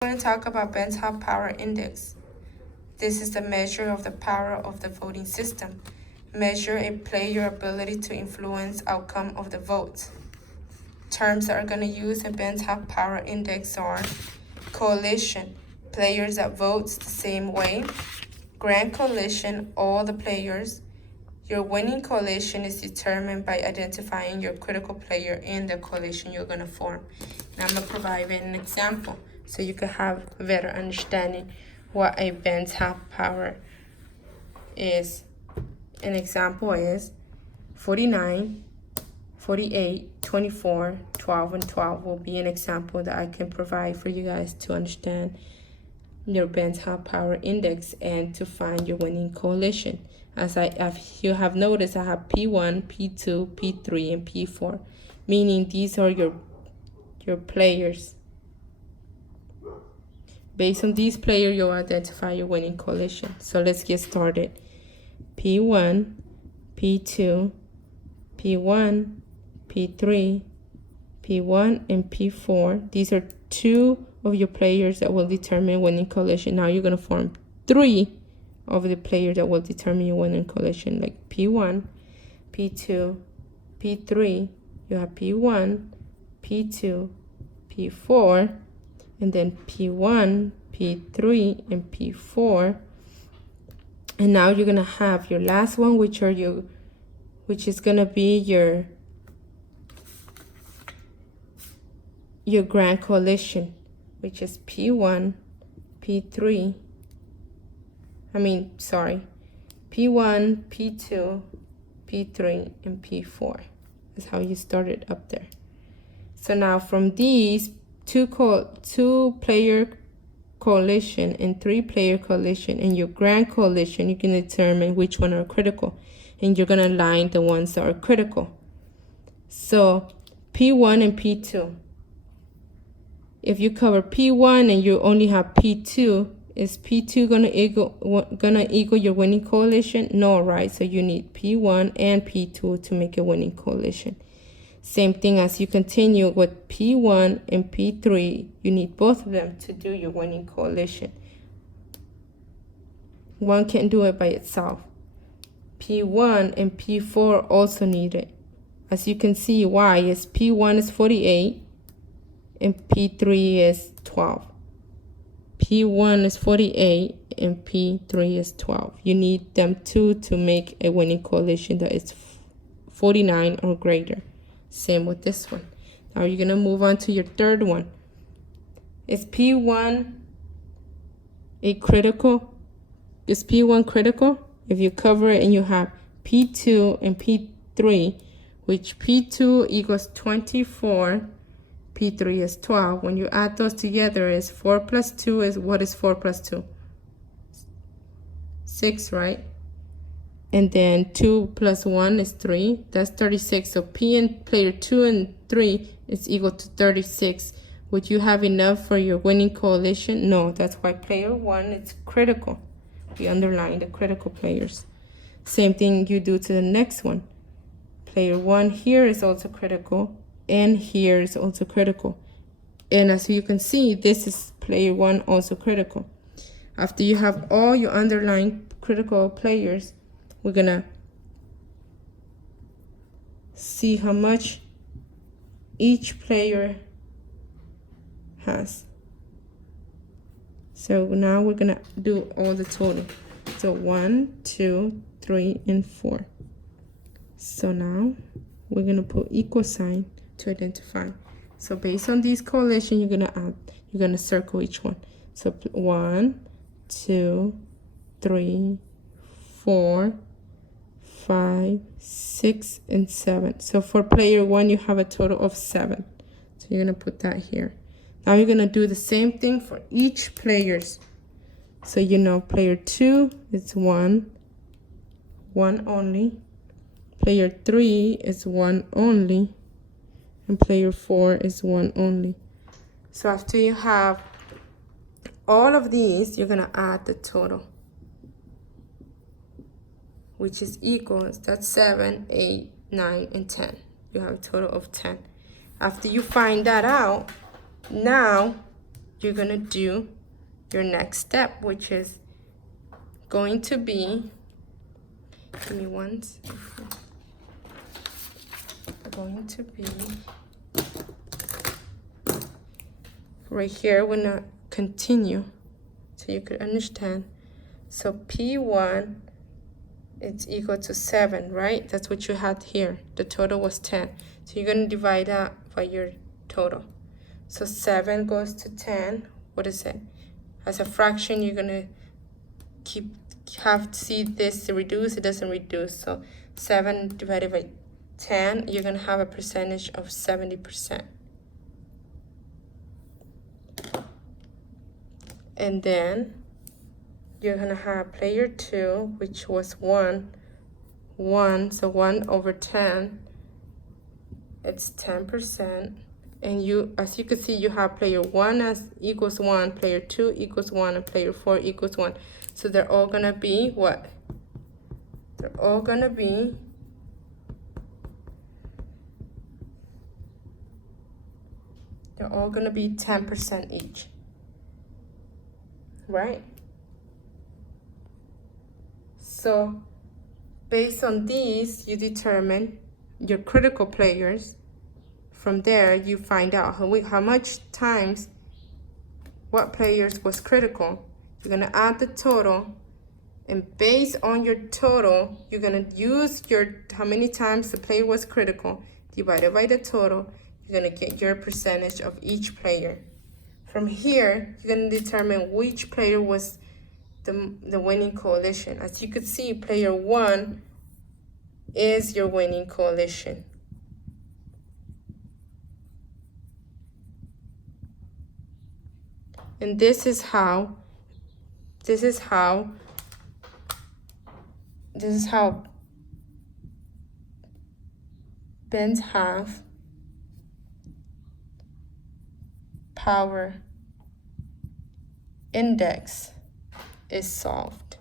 We're going to talk about Banzhaf Power Index. This is the measure of the power of the voting system. Measure a player ability to influence outcome of the vote. Terms that are going to use in Banzhaf Power Index are coalition, players that votes the same way. Grand coalition, all the players. Your winning coalition is determined by identifying your critical player in the coalition you're going to form. And I'm going to provide an example so you can have a better understanding what a Banzhaf power is. An example is 49, 48, 24, 12, and 12 will be an example that I can provide for you guys to understand your Banzhaf power index and to find your winning coalition. As you have noticed, I have P1, P2, P3, and P4, meaning these are your players. Based on these players, you'll identify your winning coalition. So let's get started. P1, P2, P1, P3, P1, and P4. These are two of your players that will determine winning coalition. Now you're going to form three of the players that will determine your winning coalition, like P1, P2, P3. You have P1, P2, P4, and then P1, P3, and P4. And now you're gonna have your last one, which is gonna be your grand coalition, which is P1, P3. P1, P2, P3, and P4. That's how you started up there. So now from these two-player coalition and three-player coalition and your grand coalition, you can determine which one are critical. And you're going to align the ones that are critical. So P1 and P2. If you cover P1 and you only have P2, is P2 gonna equal your winning coalition? No, right? So you need P1 and P2 to make a winning coalition. Same thing as you continue with P1 and P3, you need both of them to do your winning coalition. One can't do it by itself. P1 and P4 also need it. As you can see, why is P1 is 48 and P3 is 12. P1 is 48 and P3 is 12. You need them two to make a winning coalition that is 49 or greater. Same with this one. Now you're going to move on to your third one. Is P1 a critical? Is P1 critical? If you cover it and you have P2 and P3, which P2 equals 24, P3 is 12. When you add those together, is 4 plus 2 is, what is 4 plus 2? 6, right? And then 2 plus 1 is 3. That's 36. So P and player 2 and 3 is equal to 36. Would you have enough for your winning coalition? No, that's why player 1 is critical. We underline the critical players. Same thing you do to the next one. Player 1 here is also critical. And here is also critical. And as you can see, this is player 1 also critical. After you have all your underlying critical players, we're gonna see how much each player has. So now we're gonna do all the total. So 1, 2, 3, and 4. So now we're gonna put equal sign to identify. So based on these coalition, you're gonna circle each one. So 1, 2, 3, 4, 5, 6, and 7. So for player 1, you have a total of 7. So you're gonna put that here. Now you're gonna do the same thing for each players. So you know player 2 is 1 only. Player 3 is 1 only. And player 4 is 1 only. So after you have all of these, you're gonna add the total, which is equals, that's 7, 8, 9, and 10. You have a total of 10. After you find that out, now you're gonna do your next step, which is going to be, give me one second. Going to be right here. We're gonna continue so you could understand. So P1 it's equal to 7, right? That's what you had here. The total was 10. So you're gonna divide that by your total. So 7 goes to 10. What is it? As a fraction, you're gonna have to see this reduce. It doesn't reduce. So 7 divided by 10, you're gonna have a percentage of 70%. And then you're gonna have player 2, which was 1, so 1 over 10, it's 10%. And you, as you can see, you have player 1 as equals 1, player 2 equals 1, and player 4 equals 1. So they're all gonna be what? They're all gonna be They're all gonna be 10% each, right? So based on these, you determine your critical players. From there, you find out how much times what players was critical. You're gonna add the total, and based on your total, you're gonna use how many times the player was critical divided by the total. You're gonna get your percentage of each player. From here, you're gonna determine which player was the winning coalition. As you could see, player 1 is your winning coalition. And this is how Banzhaf power index is solved.